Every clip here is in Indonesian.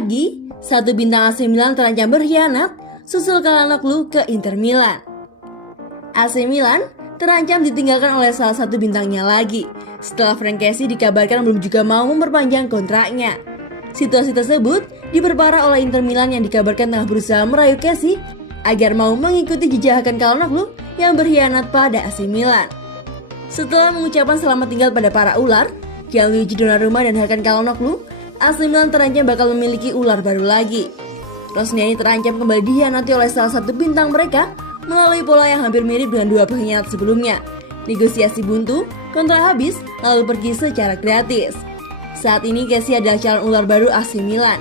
lagi, satu bintang AC Milan terancam berkhianat susul Calhanoglu ke Inter Milan. AC Milan terancam ditinggalkan oleh salah satu bintangnya lagi setelah Frank Kessie dikabarkan belum juga mau memperpanjang kontraknya. Situasi tersebut diperparah oleh Inter Milan yang dikabarkan tengah berusaha merayu Kessie agar mau mengikuti jejakan Calhanoglu yang berkhianat pada AC Milan. Setelah mengucapkan selamat tinggal pada para ular, Gianluigi Donnarumma dan Hakan Calhanoglu, AC Milan terancam bakal memiliki ular baru lagi. Rossoneri terancam kembali dikhianati oleh salah satu bintang mereka melalui pola yang hampir mirip dengan dua pengkhianat sebelumnya. Negosiasi buntu, kontrak habis, lalu pergi secara gratis. Saat ini Kessie adalah calon ular baru AC Milan.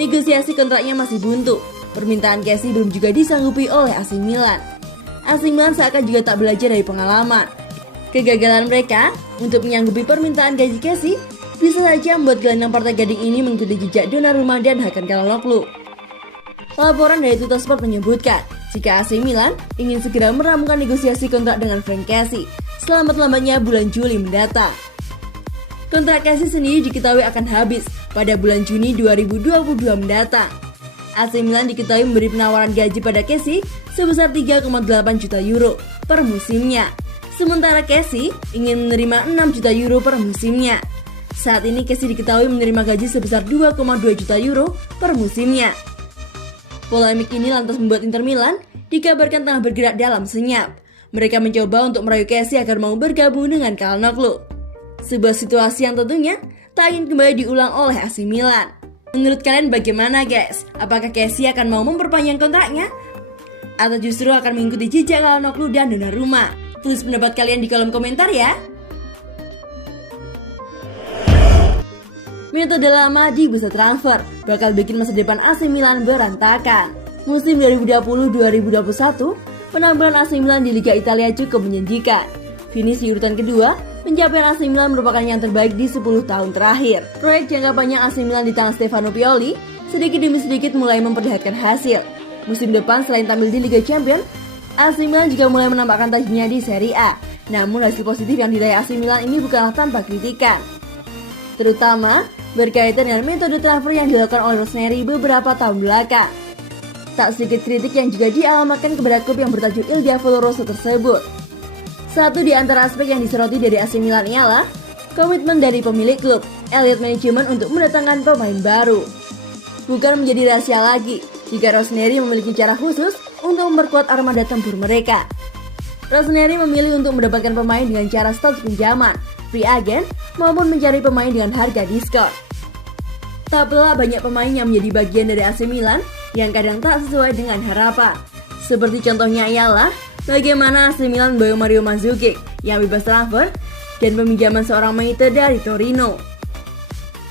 Negosiasi kontraknya masih buntu. Permintaan Kessie belum juga disanggupi oleh AC Milan. AC Milan seakan juga tak belajar dari pengalaman. Kegagalan mereka untuk menyanggupi permintaan gaji Kessie bisa saja membuat gelandang partai Gading ini mengikuti jejak Donnarumma dan Hakan Calhanoglu. Laporan dari Tuttosport menyebutkan, jika AC Milan ingin segera merampungkan negosiasi kontrak dengan Frank Kessie selamat-lambatnya bulan Juli mendatang. Kontrak Kessie sendiri diketahui akan habis pada bulan Juni 2022 mendatang. AC Milan diketahui memberi penawaran gaji pada Kessie sebesar 3,8 juta euro per musimnya. Sementara Kessie ingin menerima 6 juta euro per musimnya. Saat ini Kessie diketahui menerima gaji sebesar 2,2 juta euro per musimnya. Polemik ini lantas membuat Inter Milan dikabarkan tengah bergerak dalam senyap. Mereka mencoba untuk merayu Kessie agar mau bergabung dengan Calhanoglu. Sebuah situasi yang tentunya tak ingin kembali diulang oleh AC Milan. Menurut kalian bagaimana guys? Apakah Kessie akan mau memperpanjang kontraknya? Atau justru akan mengikuti jejak Calhanoglu dan Donnarumma? Tulis pendapat kalian di kolom komentar ya. Metode lama di bursa transfer bakal bikin masa depan AC Milan berantakan. Musim 2020-2021, penampilan AC Milan di Liga Italia cukup menjanjikan. Finish di urutan kedua, pencapaian AC Milan merupakan yang terbaik di 10 tahun terakhir. Proyek jangka panjang AC Milan di tangan Stefano Pioli sedikit demi sedikit mulai memperlihatkan hasil. Musim depan selain tampil di Liga Champions, AC Milan juga mulai menampakkan tajinya di Serie A. Namun hasil positif yang diraih AC Milan ini bukanlah tanpa kritikan, terutama berkaitan dengan metode transfer yang dilakukan oleh Rossoneri beberapa tahun belakang. Tak sedikit kritik yang juga dialamatkan kepada klub yang bertajuk Il Diavolo Rosso tersebut. Satu di antara aspek yang disoroti dari AC Milan ialah komitmen dari pemilik klub, Elliott Management, untuk mendatangkan pemain baru. Bukan menjadi rahasia lagi jika Rossoneri memiliki cara khusus untuk memperkuat armada tempur mereka. Rossoneri memilih untuk mendapatkan pemain dengan cara status pinjaman, free agent, maupun mencari pemain dengan harga diskon. Tak pelak banyak pemain yang menjadi bagian dari AC Milan yang kadang tak sesuai dengan harapan. Seperti contohnya ialah bagaimana AC Milan membawa Mario Mandzukic yang bebas transfer dan peminjaman seorang Meite dari Torino.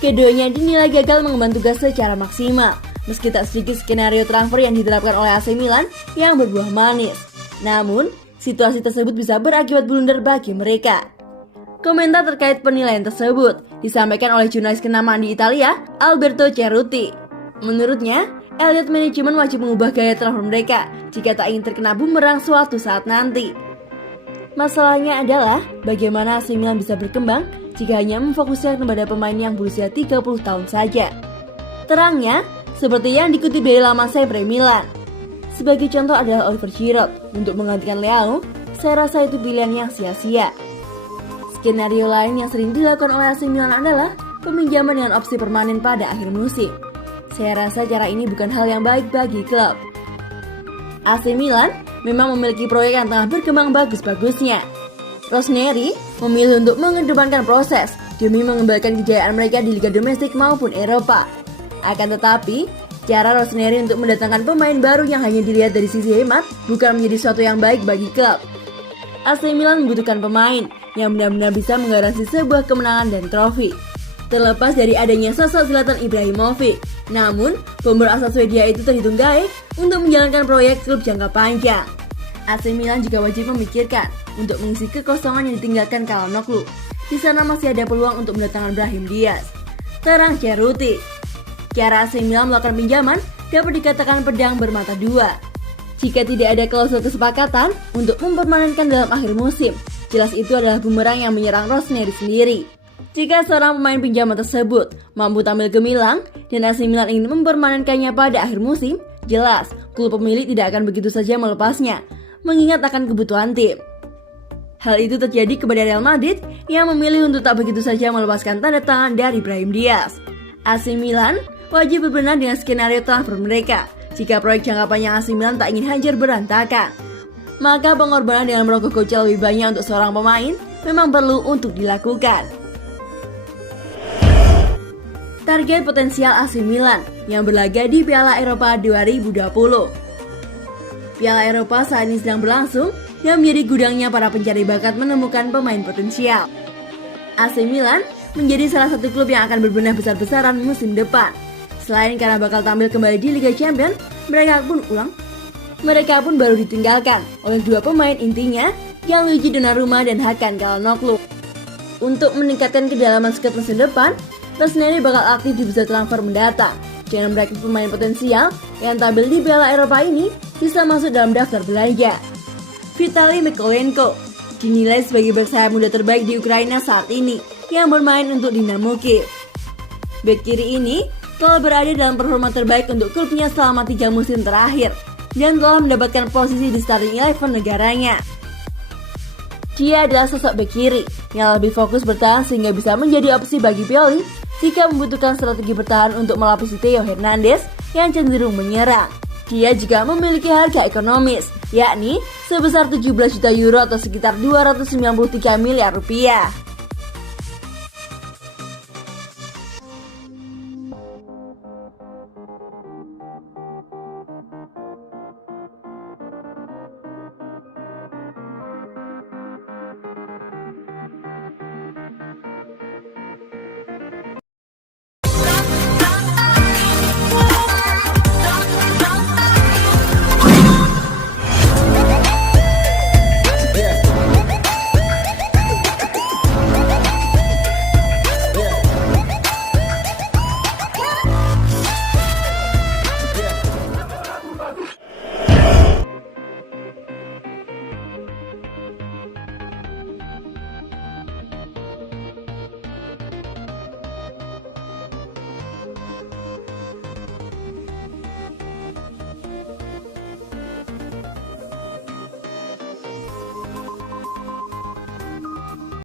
Keduanya dinilai gagal mengemban tugas secara maksimal, meski tak sedikit skenario transfer yang diterapkan oleh AC Milan yang berbuah manis. Namun, situasi tersebut bisa berakibat blunder bagi mereka. Komentar terkait penilaian tersebut disampaikan oleh jurnalis kenamaan di Italia, Alberto Cerruti. Menurutnya, Elliott Management wajib mengubah gaya transfer mereka jika tak ingin terkena bumerang suatu saat nanti. Masalahnya adalah bagaimana AC Milan bisa berkembang jika hanya memfokuskan kepada pemain yang berusia 30 tahun saja. Terangnya, seperti yang dikutip dari laman Sempre Milan. Sebagai contoh adalah Oliver Giroud untuk menggantikan Leao, saya rasa itu pilihan yang sia-sia. Skenario lain yang sering dilakukan oleh AC Milan adalah peminjaman dengan opsi permanen pada akhir musim. Saya rasa cara ini bukan hal yang baik bagi klub. AC Milan memang memiliki proyek yang tengah berkembang bagus-bagusnya. Rossoneri memilih untuk mengedepankan proses demi mengembalikan kejayaan mereka di liga domestik maupun Eropa. Akan tetapi, cara Rossoneri untuk mendatangkan pemain baru yang hanya dilihat dari sisi hemat bukan menjadi sesuatu yang baik bagi klub. AC Milan membutuhkan pemain yang benar-benar bisa menggaransi sebuah kemenangan dan trofi. Terlepas dari adanya sosok Zlatan Ibrahimovic, namun bomber asal Swedia itu terhitung gaib untuk menjalankan proyek klub jangka panjang. AC Milan juga wajib memikirkan untuk mengisi kekosongan yang ditinggalkan Calhanoglu. Di sana masih ada peluang untuk mendatangkan Brahim Diaz. Terang Cerruti. Cara AC Milan melakukan pinjaman dapat dikatakan pedang bermata dua. Jika tidak ada klausul kesepakatan untuk mempermanenkan dalam akhir musim, jelas itu adalah bumerang yang menyerang Rossoneri sendiri. Jika seorang pemain pinjaman tersebut mampu tampil gemilang dan AC Milan ingin mempermanenkannya pada akhir musim, jelas klub pemilik tidak akan begitu saja melepasnya, mengingat akan kebutuhan tim. Hal itu terjadi kepada Real Madrid yang memilih untuk tak begitu saja melepaskan tanda tangan dari Brahim Diaz. AC Milan wajib berbenah dengan skenario transfer mereka jika proyek jangka panjang AC Milan tak ingin hancur berantakan. Maka pengorbanan dengan merogoh kocek lebih banyak untuk seorang pemain memang perlu untuk dilakukan. Target potensial AC Milan yang berlaga di Piala Eropa 2020. Piala Eropa saat ini sedang berlangsung yang menjadi gudangnya para pencari bakat menemukan pemain potensial. AC Milan menjadi salah satu klub yang akan berbenah besar-besaran musim depan. Selain karena bakal tampil kembali di Liga Champions, mereka pun baru ditinggalkan oleh dua pemain intinya, Gianluigi Donnarumma dan Hakan Çalhanoğlu. Untuk meningkatkan kedalaman skuad musim depan, Rosneri bakal aktif di bursa transfer mendatang. Dengan merekrut pemain potensial yang tampil di Piala Eropa ini bisa masuk dalam daftar belanja. Vitaly Mykolenko dinilai sebagai bek sayap muda terbaik di Ukraina saat ini yang bermain untuk Dinamo Kiev. Bek kiri ini telah berada dalam performa terbaik untuk klubnya selama 3 musim terakhir dan telah mendapatkan posisi di starting 11 negaranya. Dia adalah sosok bek kiri yang lebih fokus bertahan sehingga bisa menjadi opsi bagi Pioli jika membutuhkan strategi bertahan untuk melapisi Theo Hernandez yang cenderung menyerang. Dia juga memiliki harga ekonomis, yakni sebesar 17 juta euro atau sekitar 293 miliar rupiah.